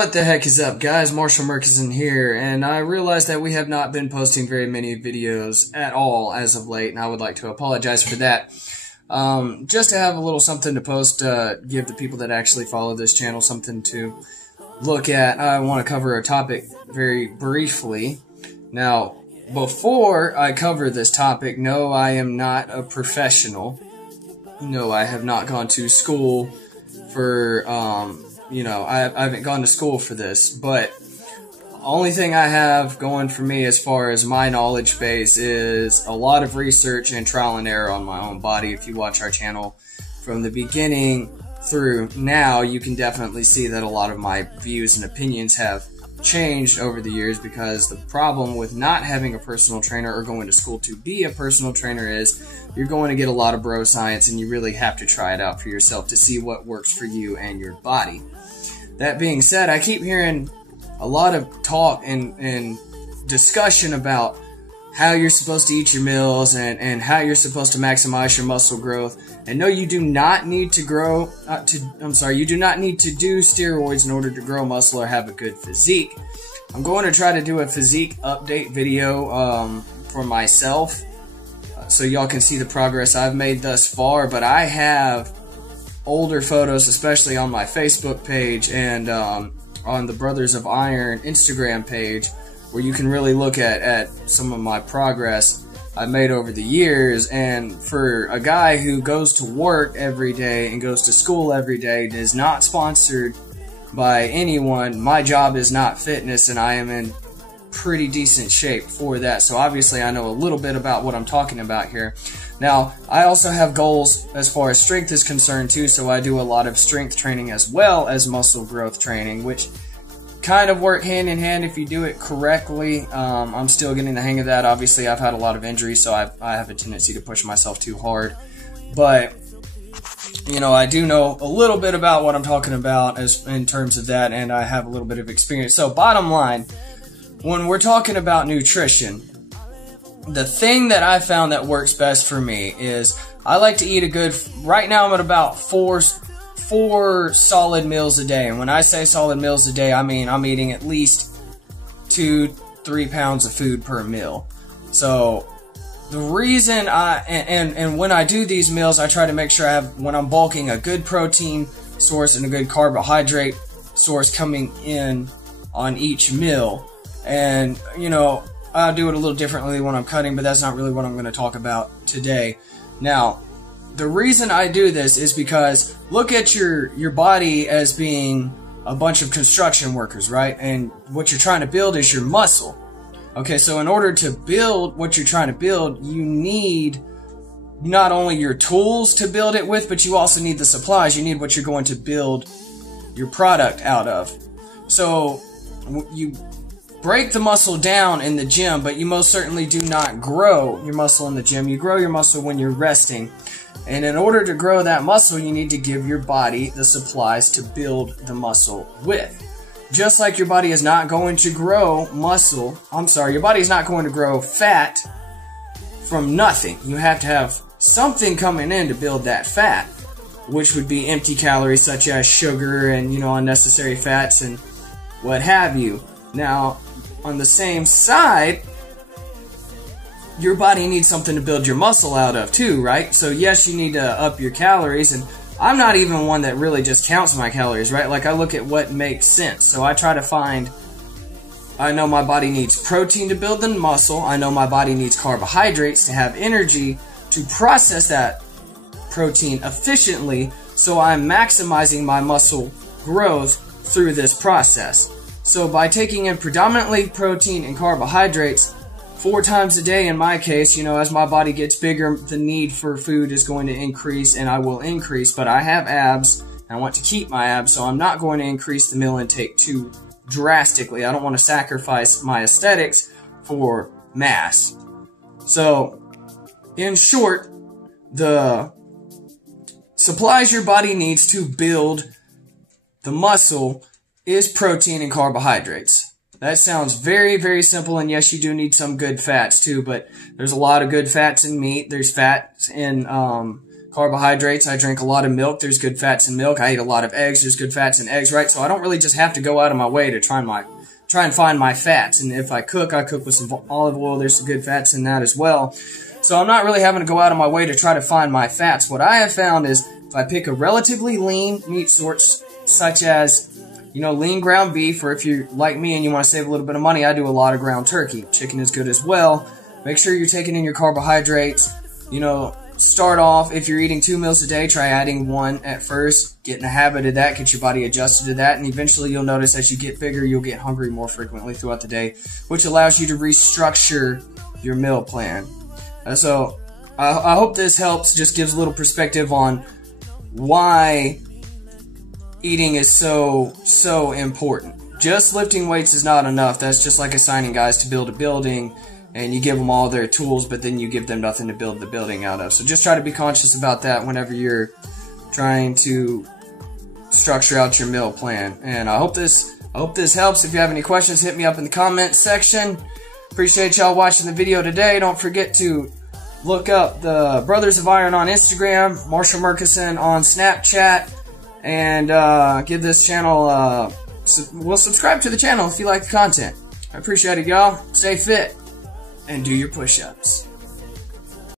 What the heck is up, guys? Marshall Murkison here, and I realize that we have not been posting very many videos at all as of late, and I would like to apologize for that. Just to have a little something to post, give the people that actually follow this channel something to look at. I want to cover a topic very briefly. Now, before I cover this topic, no, I am not a professional. No, I have not gone to school for, I haven't gone to school for this, but only thing I have going for me as far as my knowledge base is a lot of research and trial and error on my own body. If you watch our channel from the beginning through now, you can definitely see that a lot of my views and opinions have changed over the years, because the problem with not having a personal trainer or going to school to be a personal trainer is you're going to get a lot of bro science, and you really have to try it out for yourself to see what works for you and your body. That being said, I keep hearing a lot of talk and discussion about how you're supposed to eat your meals and how you're supposed to maximize your muscle growth. And no, you do not need to you do not need to do steroids in order to grow muscle or have a good physique. I'm going to try to do a physique update video for myself, so y'all can see the progress I've made thus far. But I have older photos, especially on my Facebook page and on the Brothers of Iron Instagram page, where you can really look at some of my progress I've made over the years. And for a guy who goes to work every day and goes to school every day, is not sponsored by anyone, my job is not fitness, and I am in pretty decent shape for that. So obviously I know a little bit about what I'm talking about here. Now, I also have goals as far as strength is concerned too, so I do a lot of strength training as well as muscle growth training, which kind of work hand in hand if you do it correctly. I'm still getting the hang of that. Obviously, I've had a lot of injuries, so I have a tendency to push myself too hard. But, I do know a little bit about what I'm talking about in terms of that, and I have a little bit of experience. So, bottom line, when we're talking about nutrition, the thing that I found that works best for me is I like to eat right now I'm at about four solid meals a day. And when I say solid meals a day, I mean I'm eating at least 2-3 pounds of food per meal. So the reason and when I do these meals, I try to make sure I have, when I'm bulking, a good protein source and a good carbohydrate source coming in on each meal. And I'll do it a little differently when I'm cutting, but that's not really what I'm going to talk about today. Now, the reason I do this is because look at your body as being a bunch of construction workers, right? And what you're trying to build is your muscle. Okay, so in order to build what you're trying to build, you need not only your tools to build it with, but you also need the supplies. You need what you're going to build your product out of. So you break the muscle down in the gym, but you most certainly do not grow your muscle in the gym. You grow your muscle when you're resting. And in order to grow that muscle, you need to give your body the supplies to build the muscle with. Just like your body is not going to grow your body is not going to grow fat from nothing. You have to have something coming in to build that fat, which would be empty calories such as sugar and, unnecessary fats and what have you. Now, on the same side, your body needs something to build your muscle out of too, right? So yes, you need to up your calories, and I'm not even one that really just counts my calories, right? Like, I look at what makes sense. So I try to I know my body needs protein to build the muscle. I know my body needs carbohydrates to have energy to process that protein efficiently, so I'm maximizing my muscle growth through this process. So by taking in predominantly protein and carbohydrates 4 times a day in my case, as my body gets bigger, the need for food is going to increase, and I will increase, but I have abs, and I want to keep my abs, so I'm not going to increase the meal intake too drastically. I don't want to sacrifice my aesthetics for mass. So, in short, the supplies your body needs to build the muscle is protein and carbohydrates. That sounds very, very simple, and yes, you do need some good fats too, but there's a lot of good fats in meat. There's fats in carbohydrates. I drink a lot of milk. There's good fats in milk. I eat a lot of eggs. There's good fats in eggs, right? So I don't really just have to go out of my way to try and find my fats. And if I cook with some olive oil. There's some good fats in that as well. So I'm not really having to go out of my way to try to find my fats. What I have found is if I pick a relatively lean meat source, such as, lean ground beef, or if you're like me and you want to save a little bit of money, I do a lot of ground turkey. Chicken is good as well. Make sure you're taking in your carbohydrates. Start off, if you're eating 2 meals a day, try adding 1 at first. Get in the habit of that, get your body adjusted to that, and eventually you'll notice as you get bigger, you'll get hungry more frequently throughout the day, which allows you to restructure your meal plan. So I hope this helps, just gives a little perspective on why eating is so important. Just lifting weights is not enough. That's just like assigning guys to build a building, and you give them all their tools, but then you give them nothing to build the building out of. So just try to be conscious about that whenever you're trying to structure out your meal plan. And I hope this helps. If you have any questions, hit me up in the comments section. Appreciate y'all watching the video today. Don't forget to look up the Brothers of Iron on Instagram, Marshall Murchison on Snapchat, and give this channel, subscribe to the channel if you like the content. I appreciate it, y'all. Stay fit and do your push-ups.